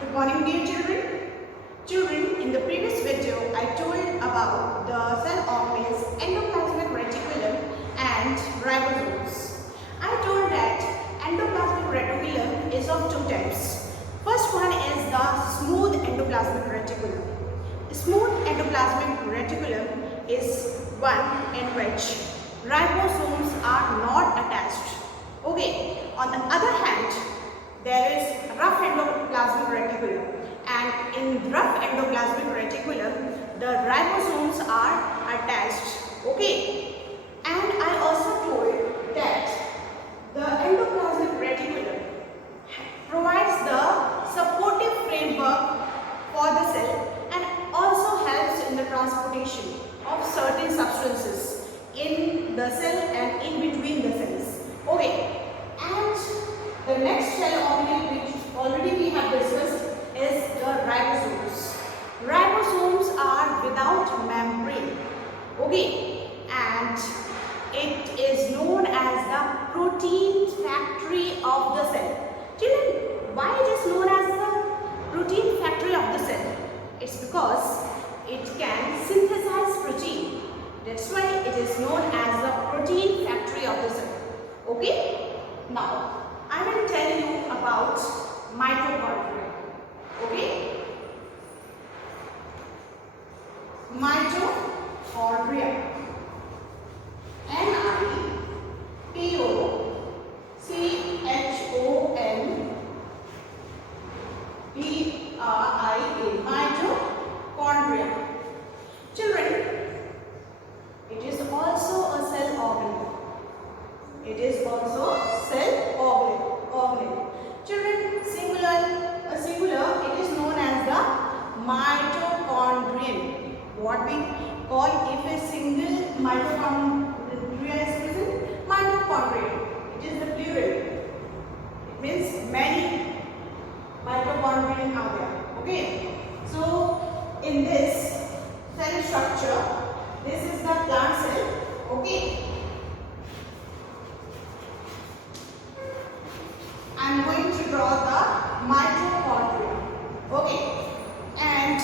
Good morning, dear children. Children, in the previous video, I told about the cell organelles, endoplasmic reticulum and ribosomes. I told that endoplasmic reticulum is of two types. First one is the smooth endoplasmic reticulum. Smooth endoplasmic reticulum is one in which ribosomes are not attached. Okay. On the other hand, there is rough endoplasmic reticulum, and in rough endoplasmic reticulum the ribosomes are attached. Okay, and I also told that the endoplasmic reticulum provides the supportive framework for the cell and also helps in the transportation of certain substances in the cell and in between the cells. Okay, and the next cell organelle which already we have discussed is the ribosomes. Ribosomes are without membrane. Okay, and it is known as the protein factory of the cell. Children, why it is known as the protein factory of the cell? It's because it can synthesize protein. That's why it is known as the protein factory of the cell. Okay, now I will tell you about mitochondria. Okay? Mitochondria. Mitochondria. Mitochondria. Children, it is also a cell organelle. It is also cell organelle. Children, singular, it is known as the mitochondrion. What we call if a single mitochondria is present, mitochondrion. It is the plural. It means many mitochondrion are there. Okay. So in this cell structure, this is the plant cell. Okay. I am going to draw the mitochondria. Okay, and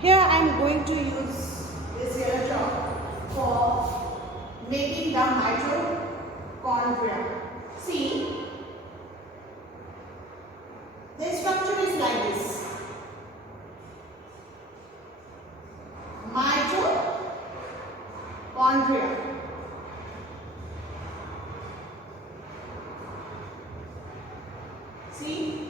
here I am going to use this yellow chalk for making the mitochondria. See, the structure is like this. Mitochondria. See,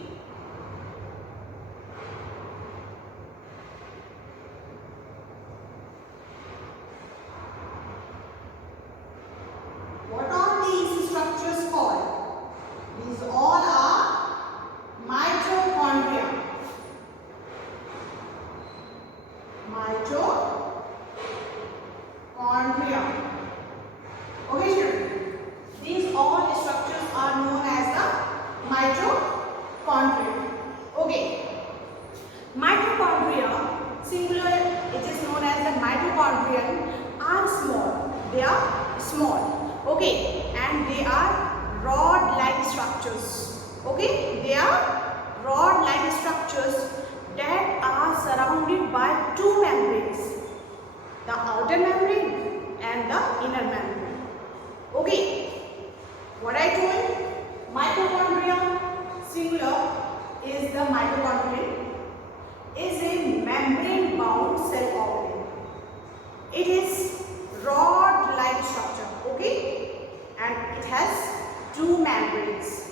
what are these structures called? These all are mitochondria. Mitochondria. Okay, children. These all structures are known as the mitochondria. Okay. Mitochondria, singular, it is known as the mitochondrion, are small. They are small. Okay. And they are rod-like structures. Okay. They are rod-like structures that are surrounded by two membranes. The outer membrane and the inner membrane. Okay. What I told? Mitochondria, singular, is the mitochondrion, is a membrane bound cell organelle. It is rod-like structure, okay, and it has two membranes,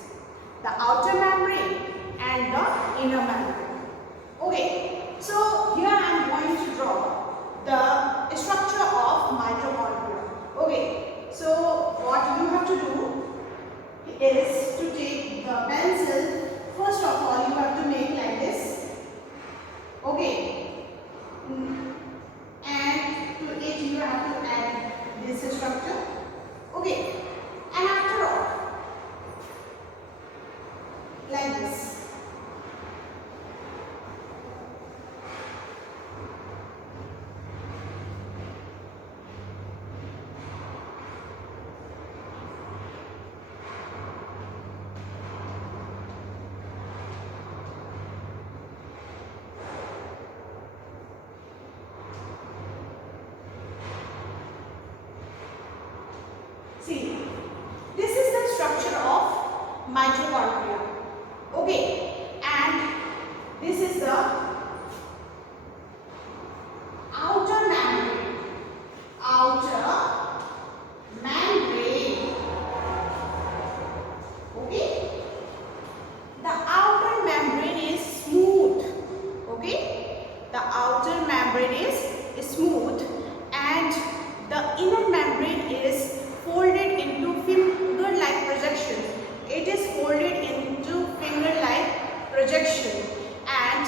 the outer membrane and the inner membrane. Okay, so here I am going to draw the structure of mitochondria. Okay, so what you have to do is to take the pencil. First of all, you have to make like this. Okay. And to it you have to add this structure. Okay. And after all, like this. structure of mitochondria. Okay, and this is the outer membrane. Outer membrane. Okay, the outer membrane is smooth. Okay, the outer membrane is smooth, and the inner membrane is folded into finger-like projection. It is folded into finger-like projection and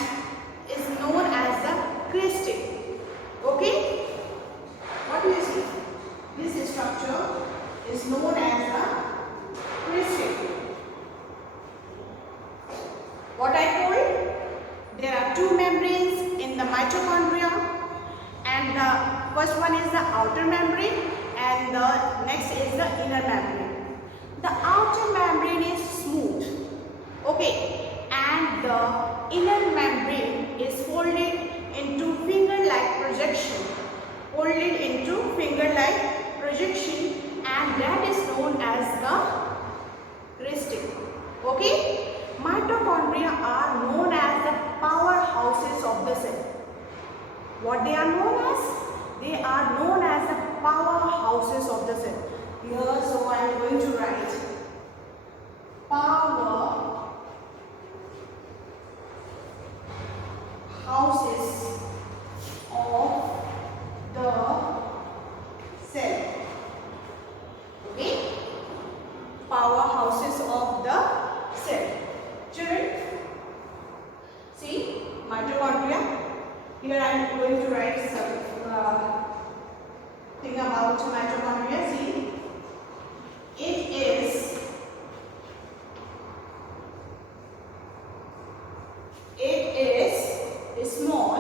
is known as the cresting. Okay, what do you see? This structure is known as the cresting. What I told? There are two membranes in the mitochondria, and the first one is the outer membrane and the next is the inner membrane. The outer membrane is smooth, okay, and the inner membrane is folded into finger-like projection. Folded into finger-like projection, and that is known as the cresting. Okay, mitochondria are known as the powerhouses of the cell. What they are known as? They are known as the powerhouses of the cell. Here, so I am going to write power houses of the cell. Okay? Powerhouses of the cell. Children, see mitochondria. Here I am going to write some thing about mitochondria. See, it is a small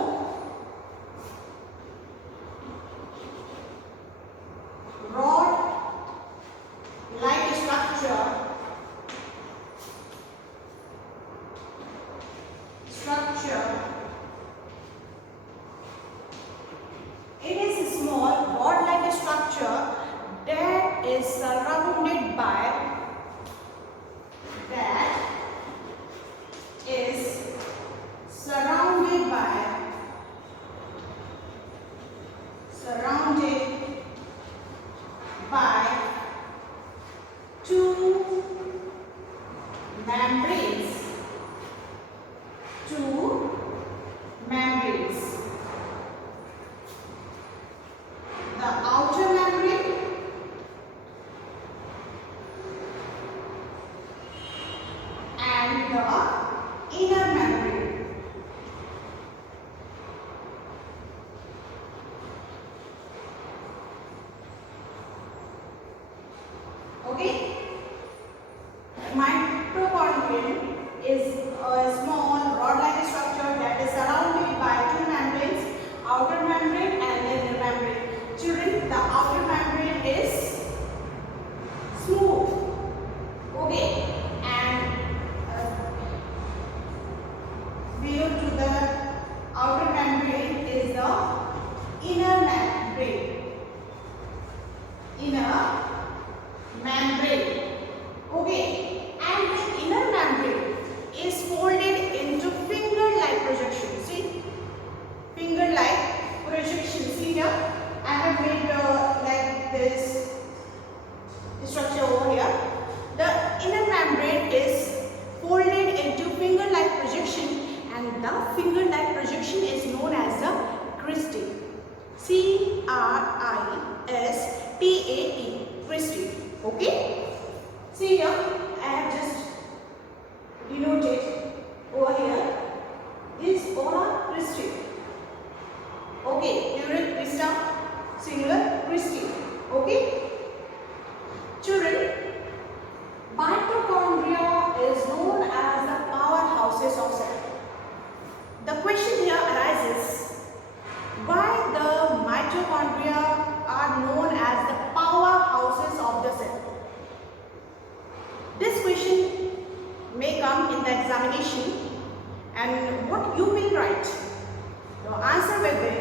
rod like structure It is a small rod-like structure that is surrounded by two membranes. The outer membrane and the inner membrane. Okay? Mitochondrion is a small rod-like structure that is surrounded by two membranes, outer membrane and the inner membrane. Children, the outer membrane is smooth. Okay, and below to the outer membrane is the inner membrane. Okay, and the inner membrane is folded into finger-like projection. See, finger-like projection. See here, I have made like this structure over here. The inner membrane is folded into finger-like projection, and the finger-like projection is known as the cresting. Cristate, cresting. Okay. See here, I have just denoted over here. This all are cresting. Okay, plural crista, singular cresting. Okay. Children, mitochondria is known as the powerhouses of cell. The question here arises, why the mitochondria are known as the powerhouses of the cell? This question may come in the examination, and what you will write? Your answer will be,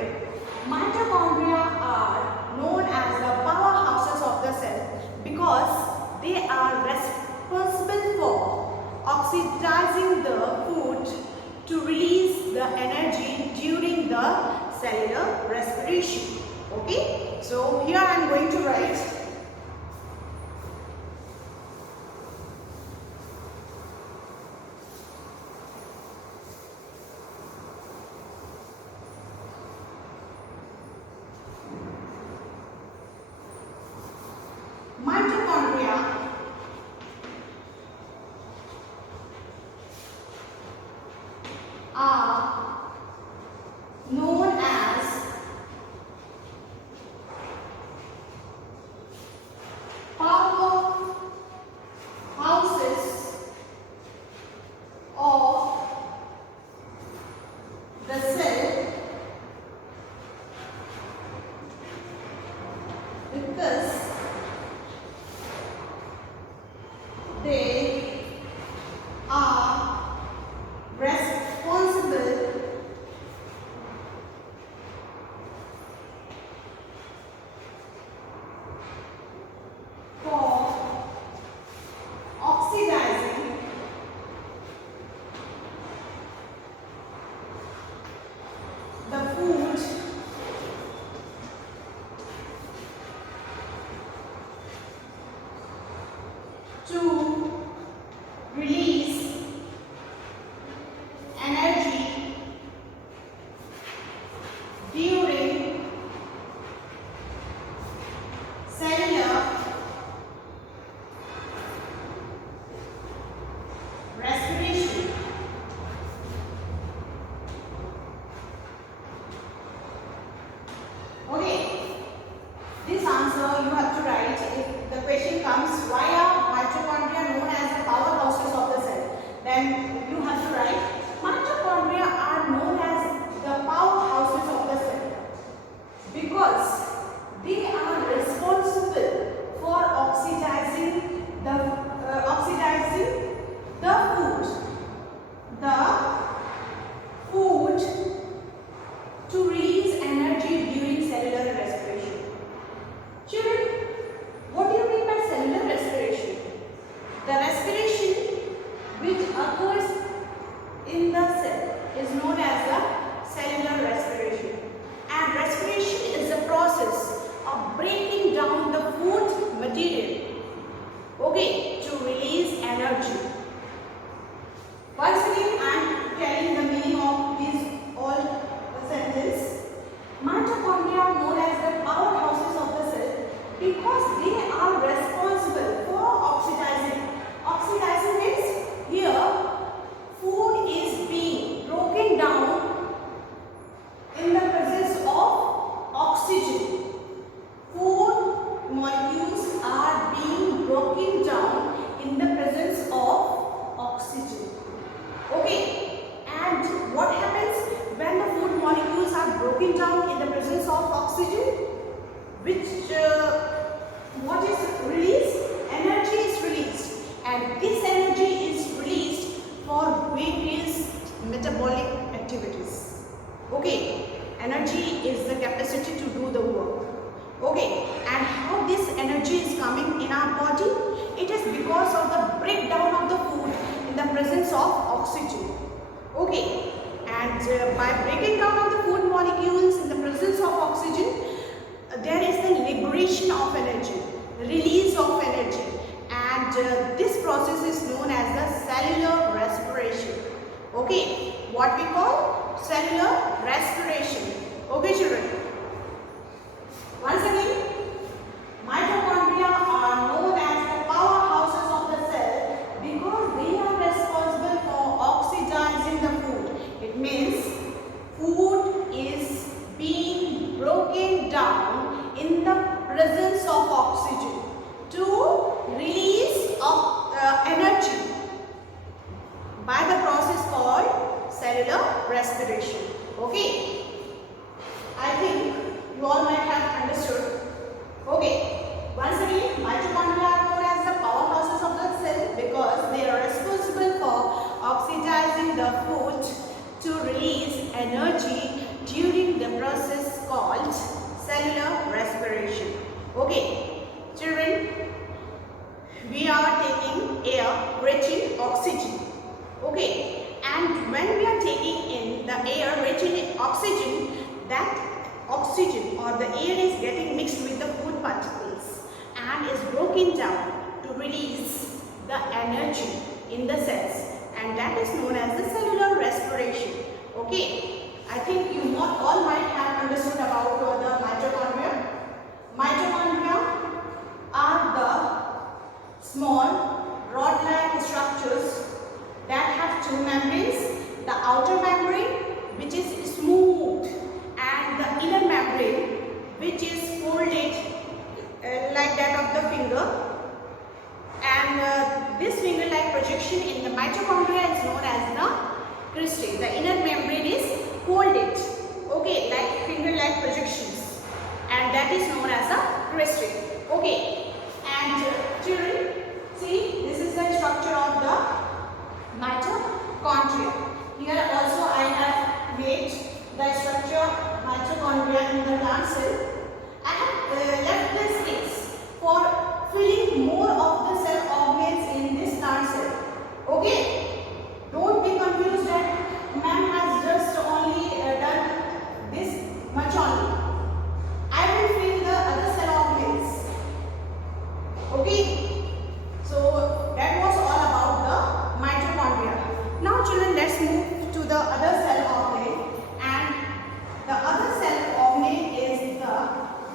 mitochondria are known as the powerhouses of the cell because they are responsible for oxidizing the food to release the energy during the cellular respiration. Okay, so here I am going to write mitochondria are known as powerhouses of the cell because they are responsible for oxidizing the food to release energy during cellular respiration. Okay, this answer you have to write if the question comes, why are mitochondria known as the powerhouses of the cell? Then you have to write, mitochondria are known as the powerhouses of the cell because they are responsible for oxidizing the food to release energy during cellular respiration. Children, what do you mean by cellular respiration? The respiration which occurs in the cell is known as the cellular respiration. And respiration is the process of breaking down the food material, okay, to release energy. Once again, I am telling the meaning of these all sentences. Mitochondria are known as the powerhouses of the cell because they are responsible for oxidizing. Oxidizing means here food is being broken down in the presence of oxygen. Food molecules are being broken down in the presence of oxygen. Okay, and what happens when the food molecules are broken down in the presence of oxygen? What is released? Energy is released, and this energy is released for various metabolic activities. Okay, energy is the capacity to do the work. Okay, and how this energy is coming in our body? It is because of the breakdown of the food in the presence of oxygen. Okay, and by breaking down of the food molecules in the presence of oxygen, there is the liberation of energy, release of energy, and this process is known as the cellular respiration. Okay, what we call cellular respiration. Okay, children. Once again, mitochondria are known as the powerhouses of the cell because they are responsible for oxidizing the food. It means food is being broken down in the presence of oxygen to release of energy by the process called cellular respiration. Okay, I think you all might have understood. Okay, once again, mitochondria are known as the powerhouses of the cell because they are responsible for oxidizing the food to release energy during the process called cellular respiration. Okay, children, we are taking air rich in oxygen. Okay, and when we are taking in the air rich in oxygen, that oxygen or the air is getting mixed with the food particles and is broken down to release the energy in the cells, and that is known as the cellular respiration. Okay, I think you all might have understood about the mitochondria. Mitochondria are the small rod-like structures that have two membranes, the outer membrane which is smooth and the inner membrane which is folded like that of the finger, and this finger-like projection in the mitochondria is known as the cristae. The inner membrane is folded, okay, like finger-like projections, and that is known as the cristae. Okay, and children, see, this is the structure of the mitochondria. Here also I have made the structure of mitochondria in the plant cell. I have left the space for filling more of the cell organs in this plant cell. Okay, don't be confused that ma'am has just only done this much only. I will fill the other cell organs. Okay, so that was all about the mitochondria. Now children, let's move to the other cell organ, and the other cell organ is the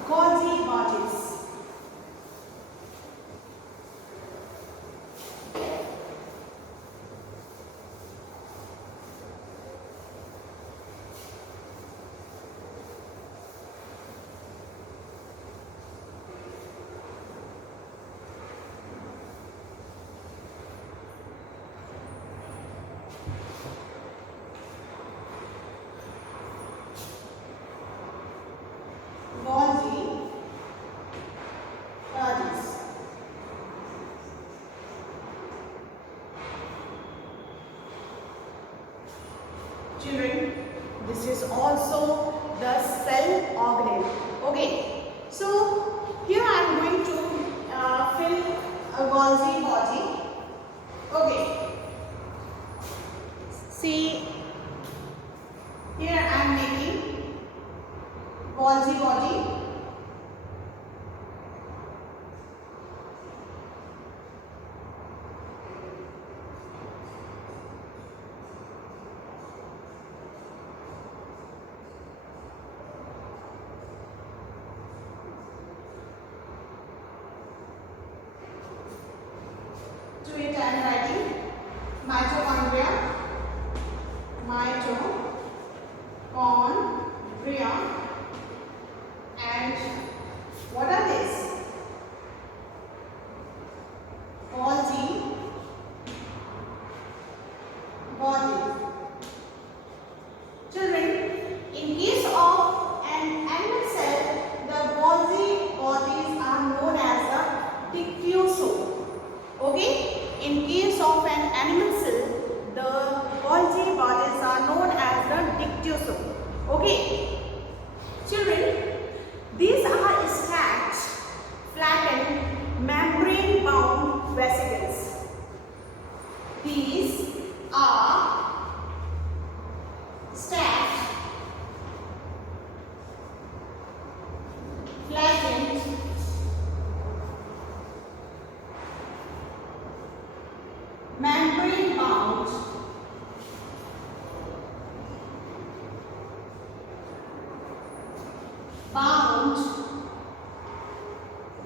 Golgi bodies. Golgi bodies. Children, this is also the cell organelle. Okay, so here I am going to fill a Golgi body. Okay, see, here I am making Golgi body. To it I am writing mitochondria, mitochondria, and what are these? Golgi body. Children, in case of an animal cell, the Golgi bodies are known as the dictyosome. Okay, in case of an animal cell, the Golgi bodies are known as the dictyosome. Okay, children, these are stacked, flattened, membrane-bound vesicles. These are stacked, flattened, membrane-bound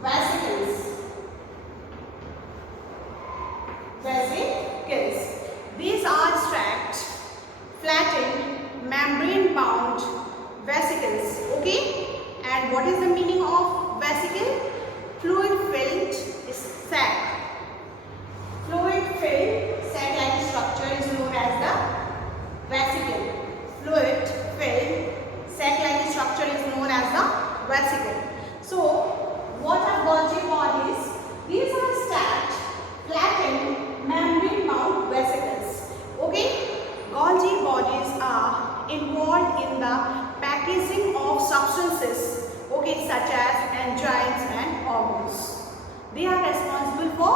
vesicles. These are stacked, flattened, membrane-bound vesicles. Okay, and what is the meaning of vesicle? Fluid-filled sac. Fluid-filled sac-like structure is known as the vesicle. Fluid-filled sac-like structure is known as the vesicle. So, what are Golgi bodies? These are stacked, flattened, membrane-bound vesicles. Okay, Golgi bodies are involved in the packaging of substances, okay, such as enzymes and hormones. They are responsible for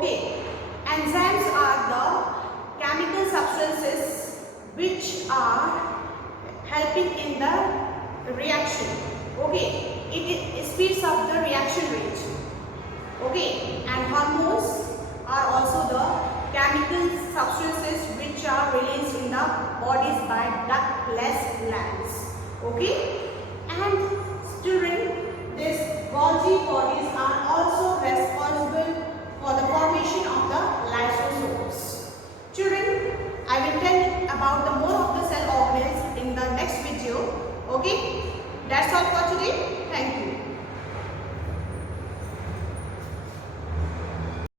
Okay, enzymes are the chemical substances which are helping in the reaction. Okay, it speeds up the reaction rate. Okay, and hormones are also the chemical substances which are released in the bodies by ductless glands. Okay, and children, these Golgi bodies are also responsible for the formation of the lysosomes. Children, I will tell you about the most